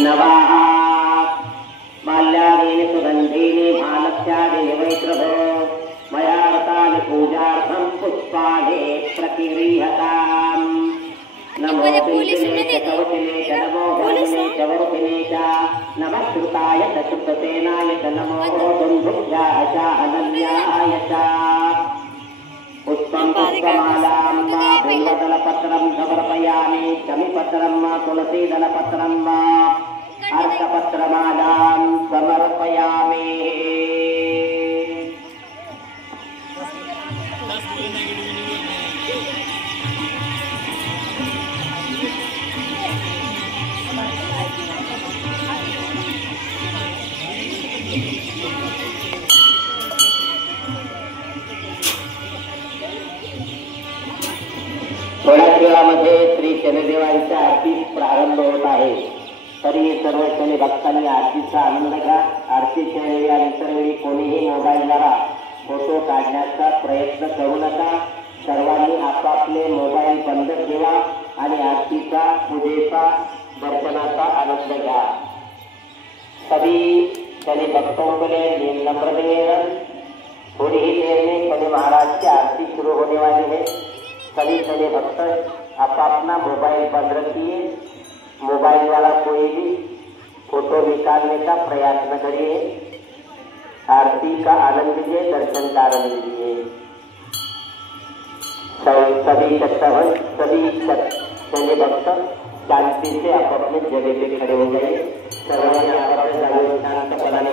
नवाः बाल्यादीनि सुगन्धीनि भालस्यादीनि वैत्रभो मया रतानि पूजार्थं पुष्पाणि प्रकीर्यताम् नमो पिञ्चिने च कवचिने च नमो भगिने च वरुधिने च नमः श्रुताय च श्रुतसेनाय च नमो दुन्दुभ्याय च अनन्याय च पुष्पं पुष्पमालां वा बिल्वदलपत्रं समर्पयामि शमीपत्रं वा तुलसीदलपत्रं वा अर्कपत्रमालां समर्पयामि। थोड्याच वेळामध्ये श्री शनिदेवांच्या आरतीस प्रारंभ होत आहे। तरी सर्व शनी भक्तांनी आरतीचा आनंद घ्या। आरतीच्या वेळी आणि इतर वेळी कोणीही मोबाईलला फोटो काढण्याचा प्रयत्न करू नका। सर्वांनी आपापले मोबाईल बंद ठेवा आणि आरतीचा पूजेचा दर्शनाचा आनंद घ्या। सभी शनि भक्तों के लिए नम्र निवेदन, थोड़ी ही देर में शनि महाराज की आरती शुरू होने वाली है। सभी शनि भक्त आप अपना मोबाइल बंद रखिए। मोबाइल वाला कोई भी फोटो निकालने का प्रयास न करिए। आरती का आनंद लीजिए, दर्शन का आनंद लीजिए। सभी शनि भक्त शांति से आप अपने जगह पे खड़े हो जाइए। सर्वांनी आपापल्या जागेवर शांतपणाने